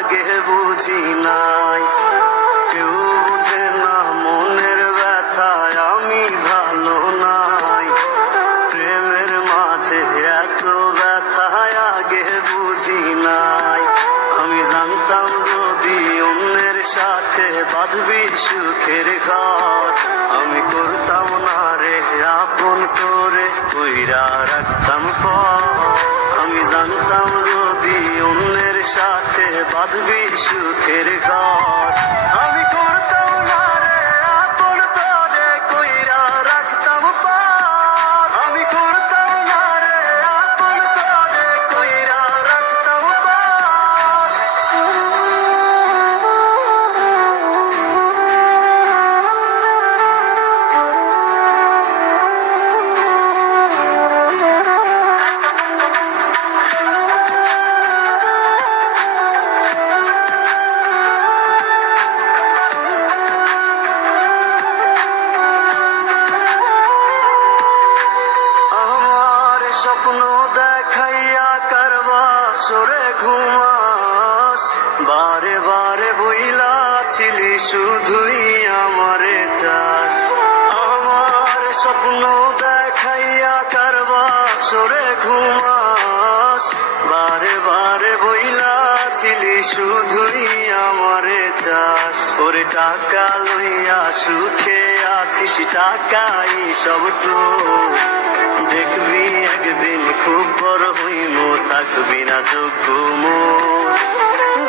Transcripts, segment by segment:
আগে বুঝি নাই, কেউ বুঝে না মনের ব্যথায় আমি ভালো নাই। প্রেমের মাঝে এত ব্যথায় আগে বুঝি নাই। আমি জানতাম যদি অন্যের সাথে বাঁধবি সুখের ঘর, আমি করতাম না রে আপন করে কইরা রাখতাম পর। আমি জানতাম যদি অন্যের সাথে বাঁধবি সুখের ঘর, আমি করতাম না রে আপন করে কইরা রাখতাম পর। আমি করতাম না রে আপন করে কইরা রাখতাম পর। স্বপ্ন দেখাইয়া কারবা সরে ঘুমাস, বারে বারে বইলা ছিলি শুধুই আমারে চাস। আমার স্বপ্ন দেখাইয়া কারবা সরে ঘুমাস, বারে বারে বইলা ছিলি শুধুই আমারে চাস। ওরে টাকা লইয়া সুখে আছিস, টাকাই সব তো দেখবি একদিন খুব বড় হইম, থাকবি না যোগ্য মোর।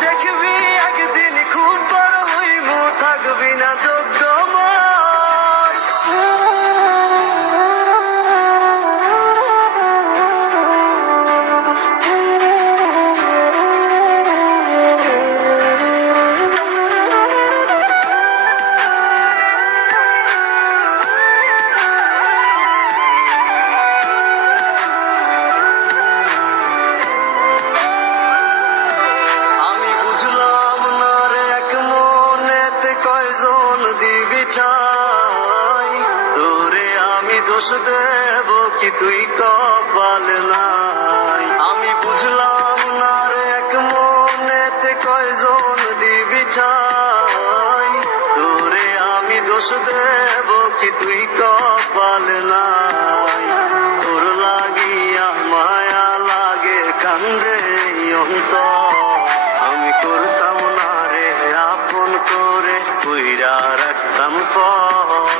দেখবি একদিন খুব বড় হইম, থাকবি না যোগ্য মোর। তোরে আমি দোষ দেব কি তুই কপাল নাই? আমি বুঝলাম না রে এক মনেতে কয়জন দিবি ঠাই। তোরে আমি দোষ দেব কি তুই কপাল নাই? তোর লাগিয়া মায়া লাগে কান্দে অন্তর, আমি করতাম না রে আপন করে কইরা রাখতাম পর।